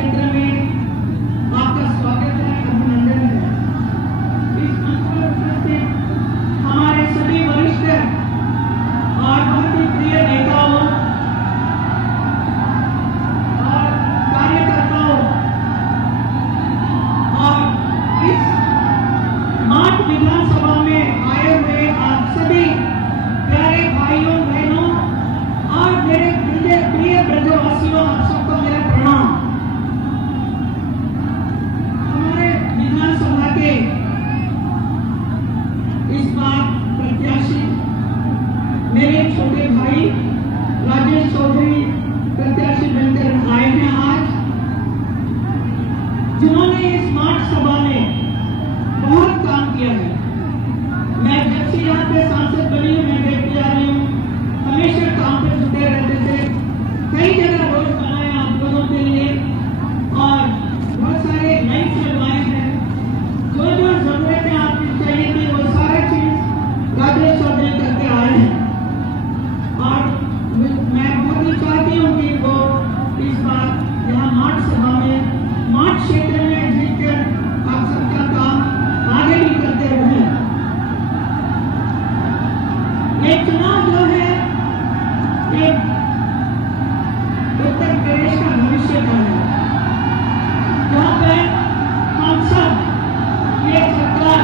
क्षेत्र में आपका स्वागत है, अभिनंदन है। इस मंच पर उपस्थित हमारे सभी वरिष्ठ और बहुत ही प्रिय नेताओं और कार्यकर्ताओं और इस माठ विधानसभा में आए हुए आप सभी प्यारे भाइयों बहनों और मेरे प्रिय ब्रजवासियों, आप सबको मेरा प्रणाम। हमारे विधानसभा के इस बार प्रत्याशी मेरे छोटे भाई राजेश चौधरी प्रत्याशी बनकर आए हैं आज, जिन्होंने इस माठ सभा में बहुत काम किया है। मैं जब से यहाँ पे सांसद बनी हूँ, मैं देखती आ रही हूँ, हमेशा काम पे जुटे रहते थे। कई जगह रोड बनाए आप लोगों के लिए और बहुत सारे लाइट लगवाए हैं। जो जो जरूरतें आपकी चाहिए थी वो सारा चीज राजेश चौधरी करके आए हैं और मैं बहुत ही चाहती हूँ कि वो इस बार यहाँ माठ सभा में माठ क्षेत्र में जीतकर आप सबका काम आगे भी करते रहे। ये चुनाव जो है ये उत्तर प्रदेश का भविष्य का है, जहाँ पे हम सब ये सरकार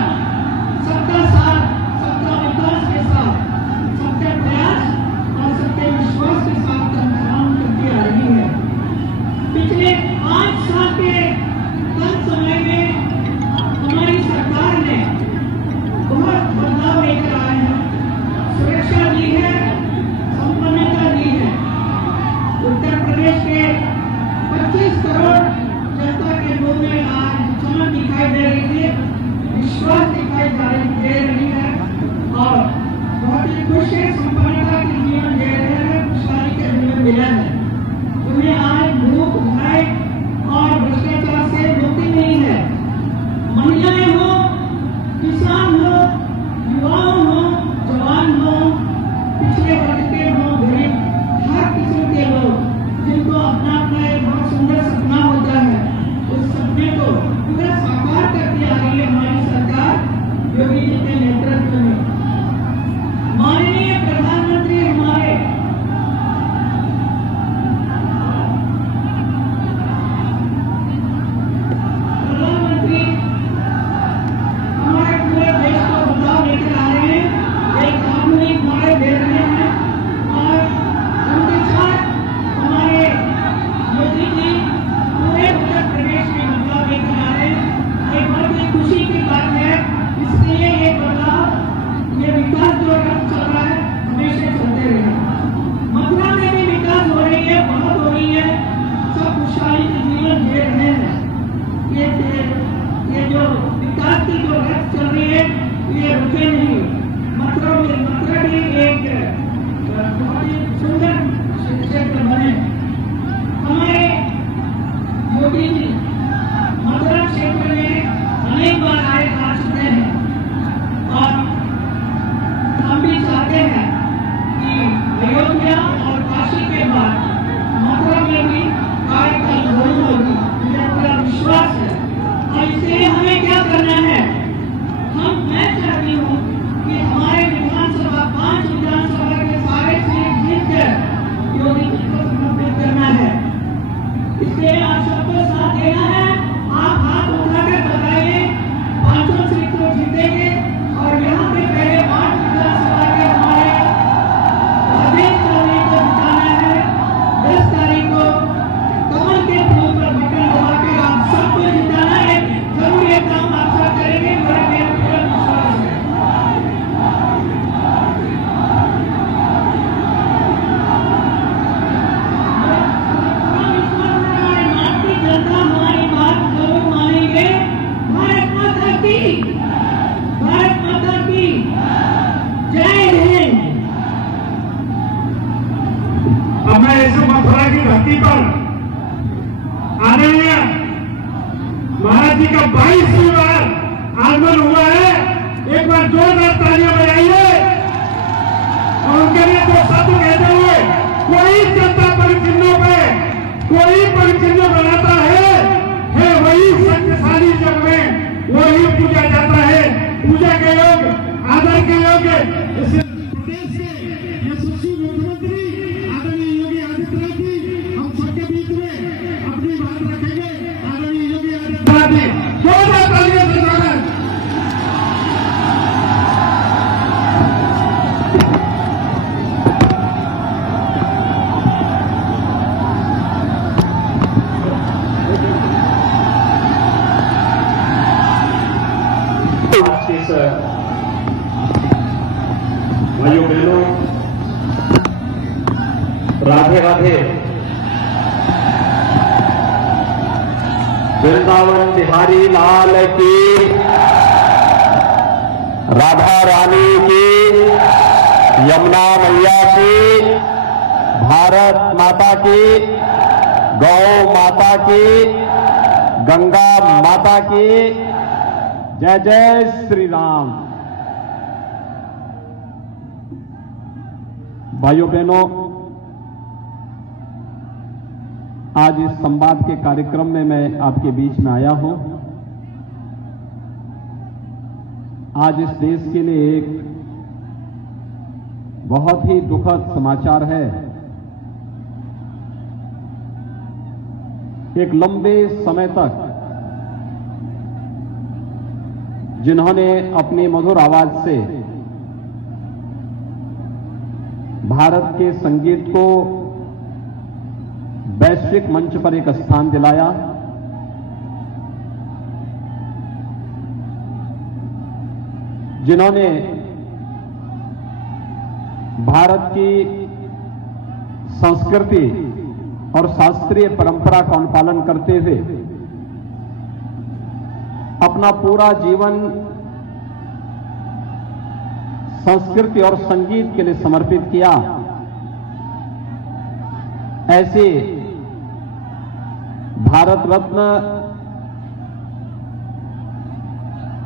सबका साथ, सबका विकास के साथ, सबके प्रयास और सबके विश्वास के साथ काम करती आ रही है। पिछले 5 साल के कम समय में हमारी सरकार ने बहुत बदलाव लेकर आए हैं, सुरक्षा दी है, संपन्नता दी है। उत्तर प्रदेश के 25 करोड़ जनता के मुंह में आज चमक दिखाई दे रही है, विश्वास दिखाई दे रही है और बहुत ही खुश है, संपन्नता के जीवन दे रहे हैं, खुशहाली का जीवन मिला है। उन्हें आज भूख, भय और भ्रष्टाचार से मुक्ति नहीं है। महिलाएं हो, किसान हो, युवाओं हो, जवान हो, पिछड़े वर्ग के हो, गरीब, हर किस्म के लोग जिनको अपना अपना एक बहुत सुंदर सपना होता है, उस सपने को पूरा साकार करती आ रही है हमारी सरकार योगी जी के नेतृत्व में। माननीय प्रधानमंत्री हमारे पूरे देश को बदलाव लेकर आ रहे हैं, एक आधुनिक भारत दे रहे हैं और उनके साथ हमारे मोदी जी पूरे उत्तर प्रदेश में बदलाव लेकर आ रहे हैं। ये बहुत ही खुशी की बात है, इसलिए ये बदलाव, ये विकास जो चल रहा है हमेशा चलते रहे। मथुरा में भी विकास हो रही है, बहुत हो रही है, सब खुशहाली के जीवन जी रहे हैं। ये जो विकास की जो रथ चल रही है ये रुके नहीं। मथुरा भी एक बहुत ही सुंदर क्षेत्र बने। हमारे योगी जी मथुरा क्षेत्र में अनेक बार आ चुके हैं और हम भी चाहते हैं कि अयोध्या और काशी के बाद मथुरा में भी कार्य का जरूर होगी, मुझे पूरा विश्वास है। और इसलिए हमें क्या करना है, मैं चाहती हूँ कि हमारे विधानसभा 5 विधानसभा के सारे सीट जीतकर योगी जी को समर्पित करना है। इसलिए आप सबको साथ देना है। आप हाथ उठाकर बताइए 5 सीट को जीतेंगे और यहाँ पे पहले 5 विधानसभा के हमारे राजेश चौधरी को जिताना है। 10 तारीख को कमल के फूल पर बटन दबाकर आप सबको जिताना है। जरूर ये काम आप सब करेंगे, मेरा पूरा विश्वास है। हमारे माठ की जनता हमारी बात जरूर मानेंगे। भारत माता की, भारत माता की जय हिंद। अब मैं इस मथुरा की धरती पर आदरणीय महाराज जी का 22वीं बार आगमन हुआ है। एक बार जोरदार तालियां बजाइए और उनके लिए 2 शब्द कहते हुए कोई जनता परिचिन्हों पे कोई परिचिन्ह बनाता है इस भाइयों बहनों, राधे राधे। वृंदावन बिहारी लाल की, राधा रानी की, यमुना मैया की, भारत माता की, गौ माता की, गंगा माता की, जय जय श्री राम। भाइयों बहनों, आज इस संवाद के कार्यक्रम में मैं आपके बीच में आया हूं। आज इस देश के लिए एक बहुत ही दुखद समाचार है। एक लंबे समय तक जिन्होंने अपनी मधुर आवाज से भारत के संगीत को वैश्विक मंच पर एक स्थान दिलाया, जिन्होंने भारत की संस्कृति और शास्त्रीय परंपरा का अनुपालन करते हुए अपना पूरा जीवन संस्कृति और संगीत के लिए समर्पित किया, ऐसे भारत रत्न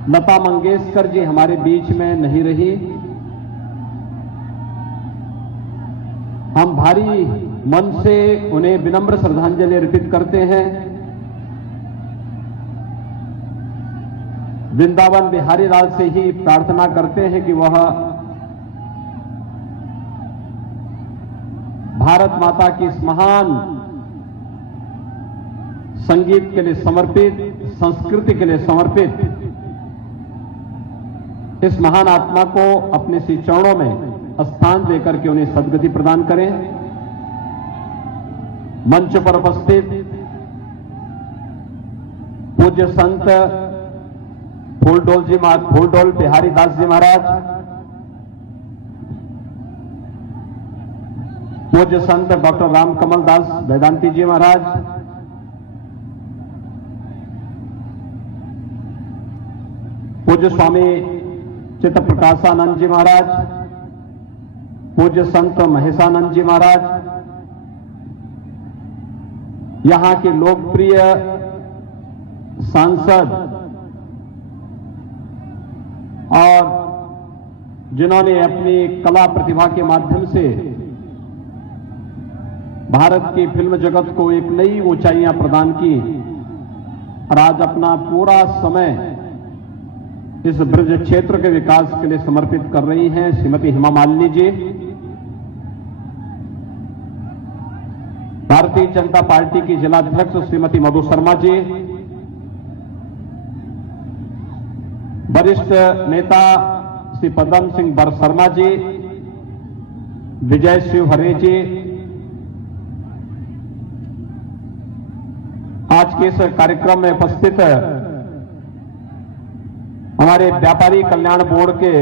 लता मंगेशकर जी हमारे बीच में नहीं रही। हम भारी मन से उन्हें विनम्र श्रद्धांजलि अर्पित करते हैं। वृंदावन बिहारी लाल से ही प्रार्थना करते हैं कि वह भारत माता की इस महान संगीत के लिए समर्पित, संस्कृति के लिए समर्पित इस महान आत्मा को अपने श्री चरणों में स्थान देकर के उन्हें सद्गति प्रदान करें। मंच पर उपस्थित पूज्य संत फूलडोल बिहारी दास जी महाराज, पूज्य संत डॉक्टर रामकमल दास वेदांती जी महाराज, पूज्य स्वामी चित्त प्रकाशानंद जी महाराज, पूज्य संत महेशानंद जी महाराज, यहां के लोकप्रिय सांसद और जिन्होंने अपनी कला प्रतिभा के माध्यम से भारत की फिल्म जगत को एक नई ऊंचाइयां प्रदान की और आज अपना पूरा समय इस ब्रज क्षेत्र के विकास के लिए समर्पित कर रही हैं श्रीमती हेमा मालिनी जी। भारतीय जनता पार्टी की जिलाध्यक्ष श्रीमती मधु शर्मा जी, वरिष्ठ नेता श्री पदम सिंह बर शर्मा जी, विजय शिव हरे जी, आज के इस कार्यक्रम में उपस्थित हमारे व्यापारी कल्याण बोर्ड के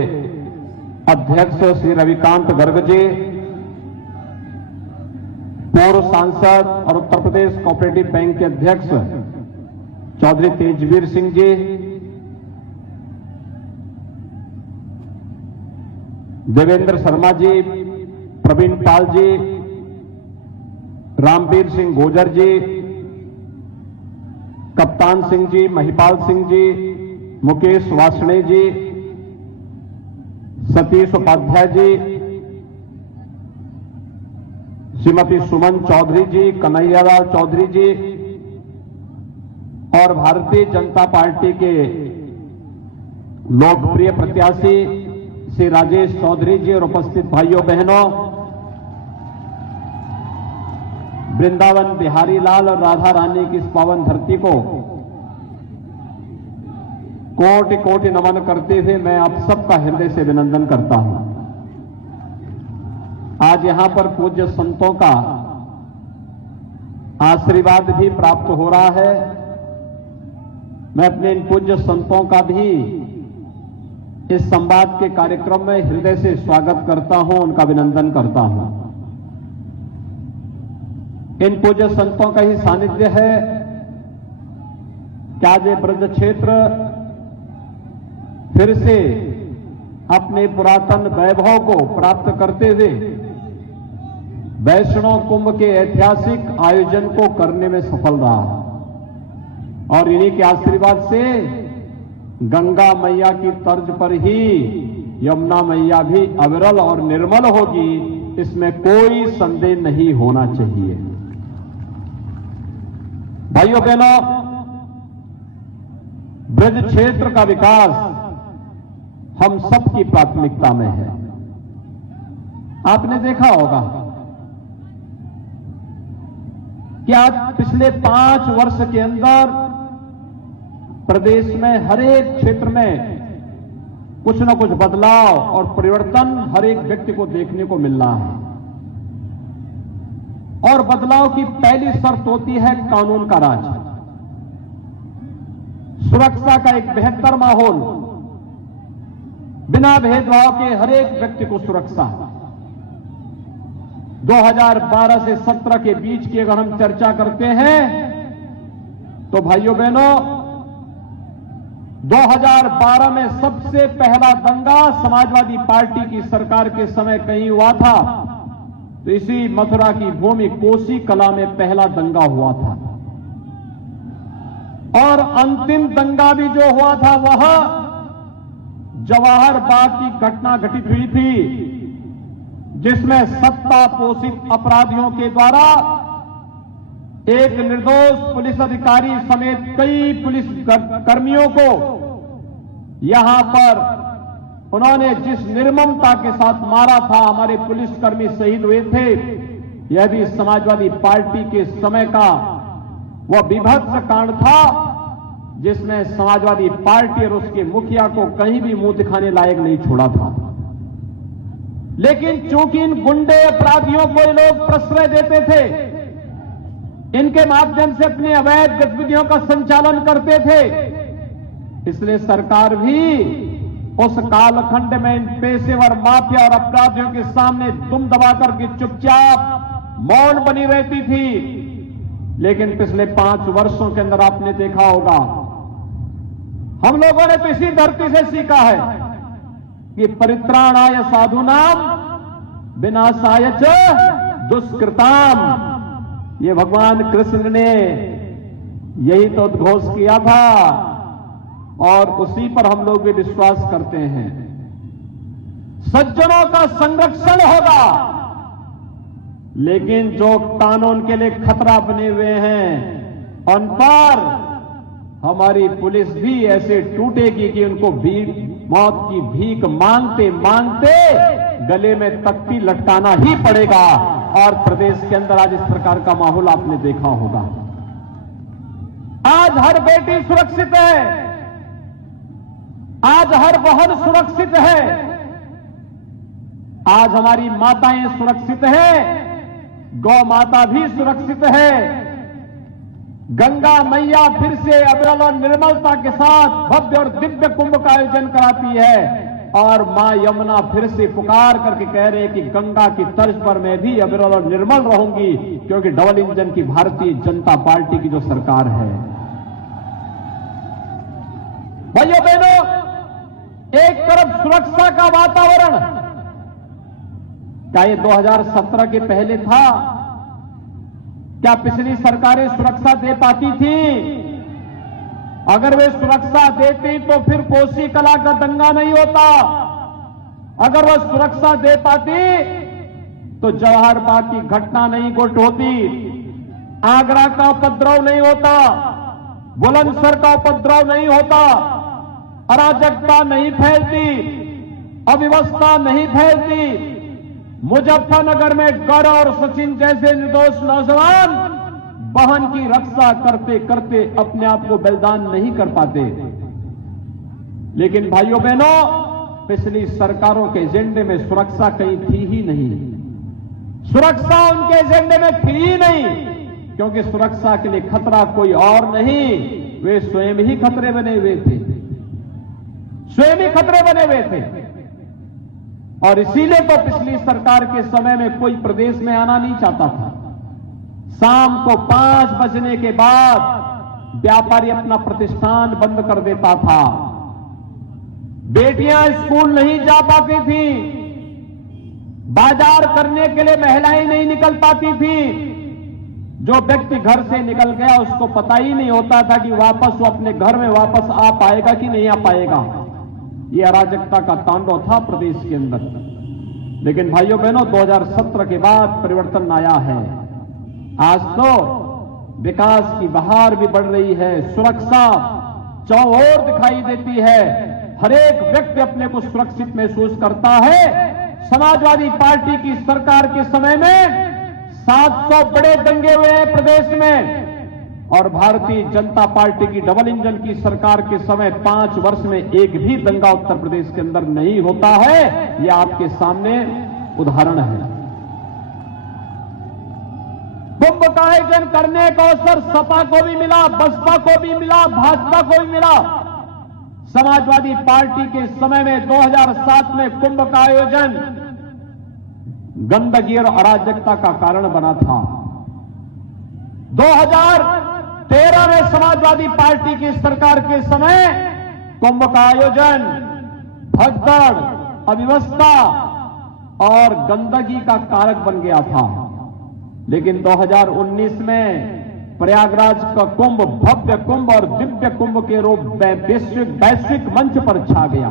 अध्यक्ष श्री रविकांत गर्ग जी, पूर्व सांसद और उत्तर प्रदेश कोऑपरेटिव बैंक के अध्यक्ष चौधरी तेजवीर सिंह जी, देवेंद्र शर्मा जी, प्रवीण पाल जी, रामवीर सिंह गोजर जी, कप्तान सिंह जी, महिपाल सिंह जी, मुकेश वासणे जी, सतीश उपाध्याय जी, श्रीमती सुमन चौधरी जी, कन्हैयालाल चौधरी जी और भारतीय जनता पार्टी के लोकप्रिय प्रत्याशी श्री राजेश चौधरी जी और उपस्थित भाइयों बहनों, वृंदावन बिहारी लाल और राधा रानी की इस पावन धरती को कोटि कोटि नमन करते हुए मैं आप सबका हृदय से अभिनंदन करता हूं। आज यहां पर पूज्य संतों का आशीर्वाद भी प्राप्त हो रहा है। मैं अपने इन पूज्य संतों का भी इस संवाद के कार्यक्रम में हृदय से स्वागत करता हूं, उनका अभिनंदन करता हूं। इन पूज्य संतों का ही सानिध्य है कि आज ये ब्रज क्षेत्र फिर से अपने पुरातन वैभव को प्राप्त करते हुए वैष्णव कुंभ के ऐतिहासिक आयोजन को करने में सफल रहा और इन्हीं के आशीर्वाद से गंगा मैया की तर्ज पर ही यमुना मैया भी अविरल और निर्मल होगी, इसमें कोई संदेह नहीं होना चाहिए। भाइयों बहनों, ब्रज क्षेत्र का विकास हम सबकी प्राथमिकता में है। आपने देखा होगा कि आज पिछले 5 वर्ष के अंदर प्रदेश में हर एक क्षेत्र में कुछ न कुछ बदलाव और परिवर्तन हर एक व्यक्ति को देखने को मिल रहा है। और बदलाव की पहली शर्त होती है कानून का राज, सुरक्षा का एक बेहतर माहौल, बिना भेदभाव के हर एक व्यक्ति को सुरक्षा। 2012 से 17 के बीच की अगर हम चर्चा करते हैं तो भाइयों बहनों, 2012 में सबसे पहला दंगा समाजवादी पार्टी की सरकार के समय कहीं हुआ था, तो इसी मथुरा की भूमि कोसी कला में पहला दंगा हुआ था। और अंतिम दंगा भी जो हुआ था वह जवाहर बाग की घटना घटित हुई थी, जिसमें सत्ता पोषित अपराधियों के द्वारा एक निर्दोष पुलिस अधिकारी समेत कई पुलिस कर्मियों को यहां पर उन्होंने जिस निर्ममता के साथ मारा था, हमारे पुलिसकर्मी शहीद हुए थे। यह भी समाजवादी पार्टी के समय का वह विभत्स कांड था, जिसमें समाजवादी पार्टी और उसके मुखिया को कहीं भी मुंह दिखाने लायक नहीं छोड़ा था। लेकिन चूंकि इन गुंडे अपराधियों को ये लोग प्रश्रय देते थे, इनके माध्यम से अपनी अवैध गतिविधियों का संचालन करते थे, इसलिए सरकार भी उस कालखंड में इन पेशेवर माफिया और अपराधियों के सामने दुम दबाकर के चुपचाप मौन बनी रहती थी। लेकिन पिछले 5 वर्षों के अंदर आपने देखा होगा, हम लोगों ने तो इसी धरती से सीखा है कि परित्राणाय साधूनाम विनाशाय च दुष्कृताम। ये भगवान कृष्ण ने यही तो उद्घोष किया था और उसी पर हम लोग भी विश्वास करते हैं। सज्जनों का संरक्षण होगा, लेकिन जो कानून के लिए खतरा बने हुए हैं उन पर हमारी पुलिस भी ऐसे टूटेगी कि उनको मौत की भीख मांगते मांगते गले में तख्ती लटकाना ही पड़ेगा। और प्रदेश के अंदर आज इस प्रकार का माहौल आपने देखा होगा। आज हर बेटी सुरक्षित है, आज हर बहन सुरक्षित है, आज हमारी माताएं सुरक्षित हैं, गौ माता भी सुरक्षित है। गंगा मैया फिर से अविरल और निर्मलता के साथ भव्य और दिव्य कुंभ का आयोजन कराती है। और मां यमुना फिर से पुकार करके कह रहे हैं कि गंगा की तर्ज पर मैं भी अविरल और निर्मल रहूंगी, क्योंकि डबल इंजन की भारतीय जनता पार्टी की जो सरकार है। भाइयों बहनों, एक तरफ सुरक्षा का वातावरण, क्या ये 2017 के पहले था? क्या पिछली सरकारें सुरक्षा दे पाती थी? अगर वे सुरक्षा देती तो फिर कोसी कला का दंगा नहीं होता। अगर वह सुरक्षा दे पाती तो जवाहर बाग की घटना नहीं घट होती, आगरा का उपद्रव नहीं होता, बुलंदशहर का उपद्रव नहीं होता, अराजकता नहीं फैलती, अव्यवस्था नहीं फैलती। मुजफ्फरनगर में गढ़ और सचिन जैसे निर्दोष नौजवान बहन की रक्षा करते करते अपने आप को बलिदान नहीं कर पाते। लेकिन भाइयों बहनों, पिछली सरकारों के एजेंडे में सुरक्षा कहीं थी ही नहीं। सुरक्षा उनके एजेंडे में थी ही नहीं, क्योंकि सुरक्षा के लिए खतरा कोई और नहीं, वे स्वयं ही खतरे बने हुए थे। स्वयं ही खतरे बने हुए थे। और इसीलिए तो पिछली सरकार के समय में कोई प्रदेश में आना नहीं चाहता था। शाम को 5 बजने के बाद व्यापारी अपना प्रतिष्ठान बंद कर देता था। बेटियां स्कूल नहीं जा पाती थी, बाजार करने के लिए महिलाएं नहीं निकल पाती थी। जो व्यक्ति घर से निकल गया उसको पता ही नहीं होता था कि वापस वो अपने घर में वापस आ पाएगा कि नहीं आ पाएगा। ये अराजकता का तांडव था प्रदेश के अंदर। लेकिन भाइयों बहनों, 2017 के बाद परिवर्तन आया है। आज तो विकास की बहार भी बढ़ रही है, सुरक्षा चौओर दिखाई देती है, हर एक व्यक्ति अपने को सुरक्षित महसूस करता है। समाजवादी पार्टी की सरकार के समय में 700 बड़े दंगे हुए हैं प्रदेश में, और भारतीय जनता पार्टी की डबल इंजन की सरकार के समय 5 वर्ष में एक भी दंगा उत्तर प्रदेश के अंदर नहीं होता है। यह आपके सामने उदाहरण है। कुंभ का आयोजन करने का अवसर सपा को भी मिला, बसपा को भी मिला, भाजपा को भी मिला। समाजवादी पार्टी के समय में 2007 में कुंभ का आयोजन गंदगी और अराजकता का कारण बना था। 2013 में समाजवादी पार्टी की सरकार के समय कुंभ का आयोजन भगदड़, अव्यवस्था और गंदगी का कारक बन गया था। लेकिन 2019 में प्रयागराज का कुंभ भव्य कुंभ और दिव्य कुंभ के रूप में वैश्विक मंच पर छा गया।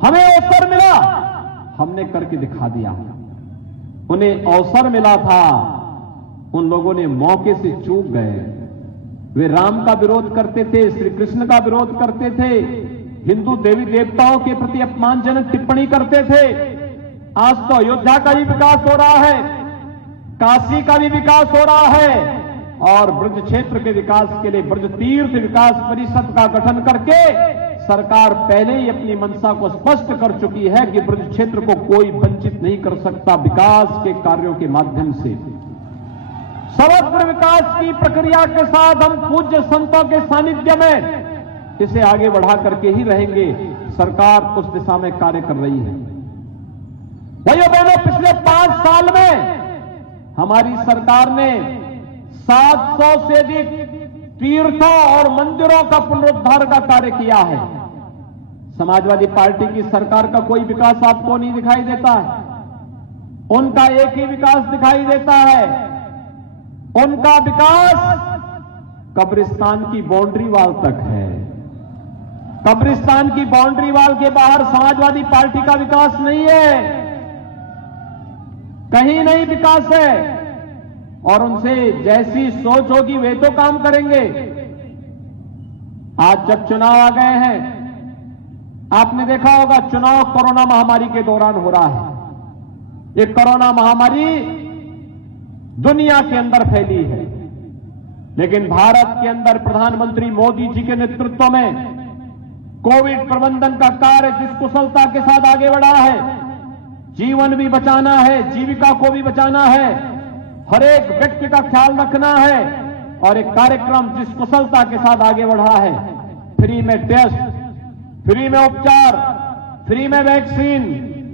हमें अवसर मिला, हमने करके दिखा दिया। उन्हें अवसर मिला था, उन लोगों ने मौके से चूक गए। वे राम का विरोध करते थे, श्री कृष्ण का विरोध करते थे, हिंदू देवी देवताओं के प्रति अपमानजनक टिप्पणी करते थे। आज तो अयोध्या का भी विकास हो रहा है, काशी का भी विकास हो रहा है, और ब्रज क्षेत्र के विकास के लिए ब्रज तीर्थ विकास परिषद का गठन करके सरकार पहले ही अपनी मंशा को स्पष्ट कर चुकी है कि ब्रज क्षेत्र को कोई वंचित नहीं कर सकता। विकास के कार्यों के माध्यम से समग्र विकास की प्रक्रिया के साथ हम पूज्य संतों के सानिध्य में इसे आगे बढ़ा करके ही रहेंगे। सरकार उस दिशा में कार्य कर रही है। भाइयों बहनों, पिछले 5 साल में हमारी सरकार ने 700 से अधिक तीर्थों और मंदिरों का पुनरुद्धार का कार्य किया है। समाजवादी पार्टी की सरकार का कोई विकास आपको नहीं दिखाई देता है। उनका एक ही विकास दिखाई देता है, उनका विकास कब्रिस्तान की बाउंड्री वाल तक है। कब्रिस्तान की बाउंड्री वाल के बाहर समाजवादी पार्टी का विकास नहीं है, कहीं नहीं विकास है। और उनसे जैसी सोच होगी वे तो काम करेंगे। आज जब चुनाव आ गए हैं, आपने देखा होगा चुनाव कोरोना महामारी के दौरान हो रहा है। ये कोरोना महामारी दुनिया के अंदर फैली है, लेकिन भारत के अंदर प्रधानमंत्री मोदी जी के नेतृत्व में कोविड प्रबंधन का कार्य जिस कुशलता के साथ आगे बढ़ा है, जीवन भी बचाना है, जीविका को भी बचाना है, हर एक व्यक्ति का ख्याल रखना है, और एक कार्यक्रम जिस कुशलता के साथ आगे बढ़ा है, फ्री में टेस्ट, फ्री में उपचार, फ्री में वैक्सीन।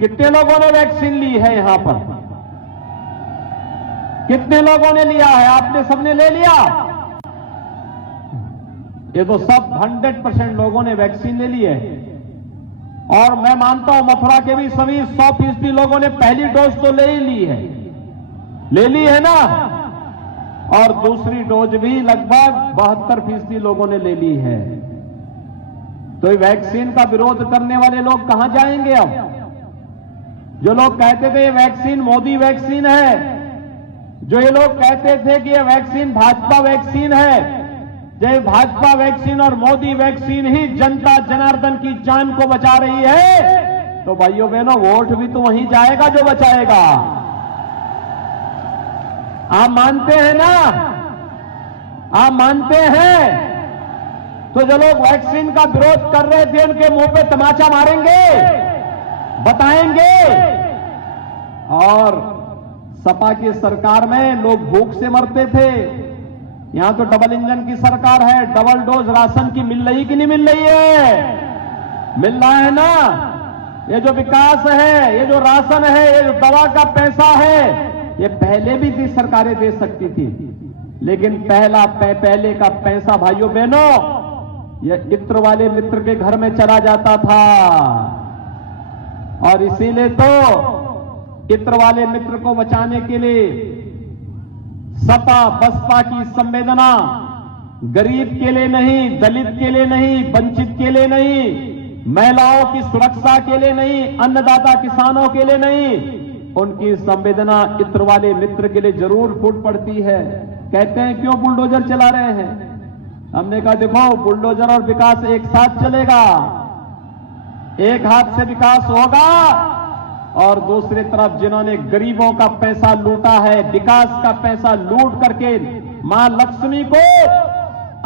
कितने लोगों ने वैक्सीन ली है यहां पर? कितने लोगों ने लिया है? आपने सबने ले लिया? ये तो सब 100% लोगों ने वैक्सीन ले ली है। और मैं मानता हूं मथुरा के भी सभी 100% लोगों ने पहली डोज तो ले ही ली है, ले ली है ना, और दूसरी डोज भी लगभग 72% लोगों ने ले ली है। तो वैक्सीन का विरोध करने वाले लोग कहां जाएंगे? अब जो लोग कहते थे ये वैक्सीन मोदी वैक्सीन है, जो ये लोग कहते थे कि ये वैक्सीन भाजपा वैक्सीन है, जय भाजपा वैक्सीन और मोदी वैक्सीन ही जनता जनार्दन की जान को बचा रही है, तो भाइयों बहनों वोट भी तो वहीं जाएगा जो बचाएगा। आप मानते हैं ना? आप मानते हैं? तो जो लोग वैक्सीन का विरोध कर रहे थे उनके मुंह पे तमाचा मारेंगे, बताएंगे। और सपा की सरकार में लोग भूख से मरते थे, यहां तो डबल इंजन की सरकार है, डबल डोज राशन की मिल रही कि नहीं मिल रही है? मिल रहा है ना। ये जो विकास है, ये जो राशन है, ये जो दवा का पैसा है, ये पहले भी थी सरकारें दे सकती थी, लेकिन पहले का पैसा भाइयों बहनों ये इत्र वाले मित्र के घर में चला जाता था। और इसीलिए तो इत्र वाले मित्र को बचाने के लिए सपा बसपा की संवेदना गरीब के लिए नहीं, दलित के लिए नहीं, वंचित के लिए नहीं, महिलाओं की सुरक्षा के लिए नहीं, अन्नदाता किसानों के लिए नहीं, उनकी संवेदना इत्र वाले मित्र के लिए जरूर फूट पड़ती है। कहते हैं क्यों बुलडोजर चला रहे हैं? हमने कहा देखो, बुलडोजर और विकास एक साथ चलेगा। एक हाथ से विकास होगा और दूसरी तरफ जिन्होंने गरीबों का पैसा लूटा है, विकास का पैसा लूट करके मां लक्ष्मी को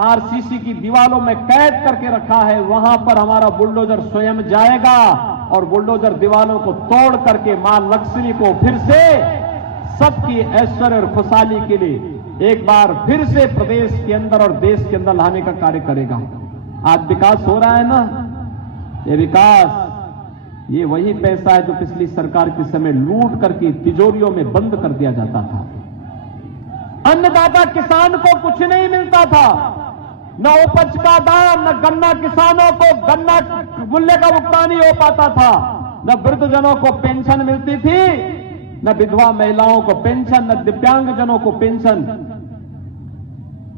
आरसीसी की दीवारों में कैद करके रखा है, वहां पर हमारा बुलडोजर स्वयं जाएगा और बुलडोजर दीवारों को तोड़ करके मां लक्ष्मी को फिर से सबकी ऐश्वर्य और खुशहाली के लिए एक बार फिर से प्रदेश के अंदर और देश के अंदर लाने का कार्य करेगा। आज विकास हो रहा है ना, ये विकास, ये वही पैसा है जो पिछली सरकार के समय लूट करके तिजोरियों में बंद कर दिया जाता था। अन्नदाता किसान को कुछ नहीं मिलता था, न उपज का दाम, न गन्ना किसानों को गन्ना मूल्य का भुगतान ही हो पाता था, न वृद्धजनों को पेंशन मिलती थी, न विधवा महिलाओं को पेंशन, न दिव्यांगजनों को पेंशन।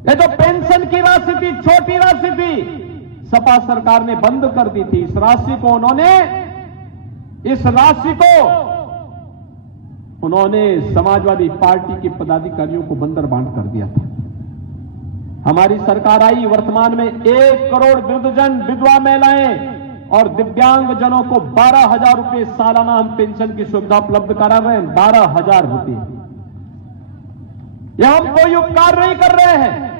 ये जो पेंशन की राशि थी, छोटी राशि थी, सपा सरकार ने बंद कर दी थी। इस राशि को उन्होंने समाजवादी पार्टी के पदाधिकारियों को बंदर बांट कर दिया था। हमारी सरकार आई, वर्तमान में 1 करोड़ वृद्धजन, विधवा महिलाएं और दिव्यांगजनों को 12,000 रुपए सालाना हम पेंशन की सुविधा उपलब्ध करा रहे हैं। 12,000 रुपए। यह हम कोई उपकार नहीं कर रहे हैं,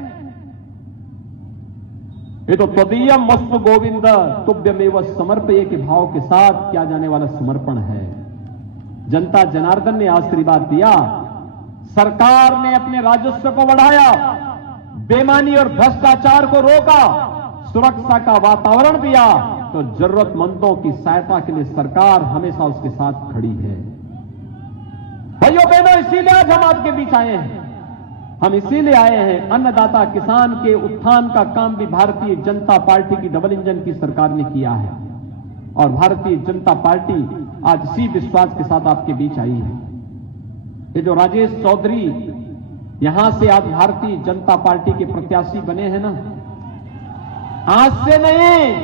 ये तो त्वदीयम वस्तु गोविंद तुभ्यमेव समर्पये के भाव के साथ किया जाने वाला समर्पण है। जनता जनार्दन ने आशीर्वाद दिया, सरकार ने अपने राजस्व को बढ़ाया, बेईमानी और भ्रष्टाचार को रोका, सुरक्षा का वातावरण दिया, तो जरूरतमंदों की सहायता के लिए सरकार हमेशा उसके साथ खड़ी है। भाइयों बहनों, इसीलिए आज हम आपके बीच आए हैं। हम इसीलिए आए हैं, अन्नदाता किसान के उत्थान का काम भी भारतीय जनता पार्टी की डबल इंजन की सरकार ने किया है और भारतीय जनता पार्टी आज इसी विश्वास के साथ आपके बीच आई है। ये जो राजेश चौधरी यहां से आज भारतीय जनता पार्टी के प्रत्याशी बने हैं ना, आज से नहीं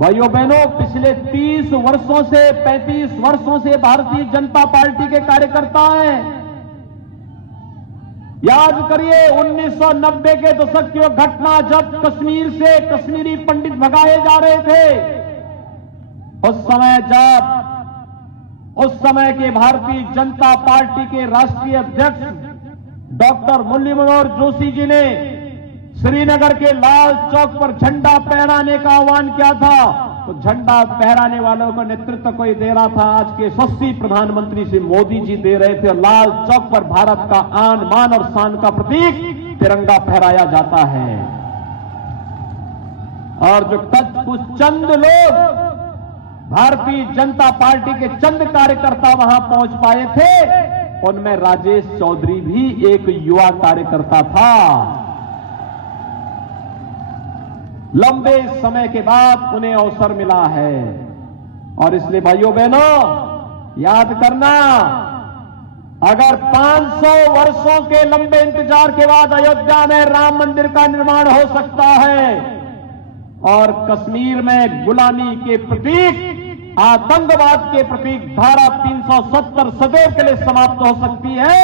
भाइयों बहनों, पिछले 30 वर्षों से, 35 वर्षों से भारतीय जनता पार्टी के कार्यकर्ता हैं। याद करिए 1990 के दशक की घटना, जब कश्मीर से कश्मीरी पंडित भगाए जा रहे थे। उस समय के भारतीय जनता पार्टी के राष्ट्रीय अध्यक्ष डॉक्टर मुरली मनोहर जोशी जी ने श्रीनगर के लाल चौक पर झंडा फहराने का आह्वान किया था। तो झंडा फहराने वालों का नेतृत्व कोई दे रहा था, आज के यशस्वी प्रधानमंत्री श्री मोदी जी दे रहे थे। लाल चौक पर भारत का आन मान और शान का प्रतीक तिरंगा फहराया जाता है। और जो कुछ चंद लोग, भारतीय जनता पार्टी के चंद कार्यकर्ता वहां पहुंच पाए थे, उनमें राजेश चौधरी भी एक युवा कार्यकर्ता था। लंबे समय के बाद उन्हें अवसर मिला है और इसलिए भाइयों बहनों याद करना, अगर 500 वर्षों के लंबे इंतजार के बाद अयोध्या में राम मंदिर का निर्माण हो सकता है और कश्मीर में गुलामी के प्रतीक, आतंकवाद के प्रतीक धारा 370 सदैव के लिए समाप्त हो सकती है,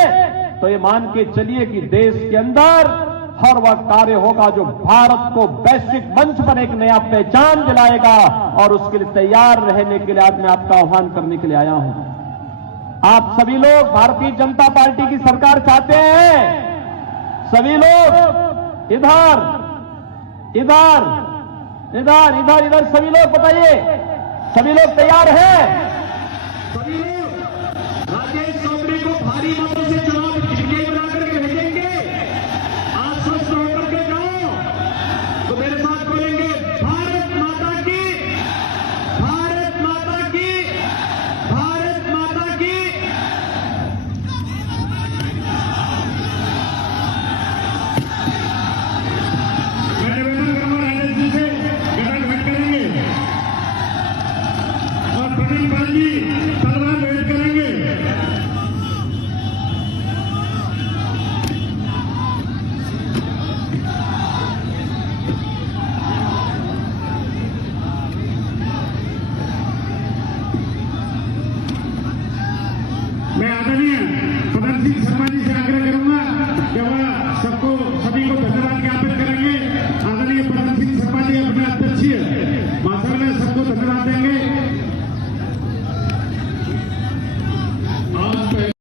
तो ये मान के चलिए कि देश के अंदर हर वह कार्य होगा जो भारत को वैश्विक मंच पर एक नया पहचान दिलाएगा। और उसके लिए तैयार रहने के लिए आज मैं आपका आह्वान करने के लिए आया हूं। आप सभी लोग भारतीय जनता पार्टी की सरकार चाहते हैं। सभी लोग इधर इधर इधर इधर इधर सभी लोग बताइए, सभी लोग तैयार हैं? सभी लोग राजेश चौधरी को भारी मतों से चुनाव जीत बना करके भेजेंगे। समाज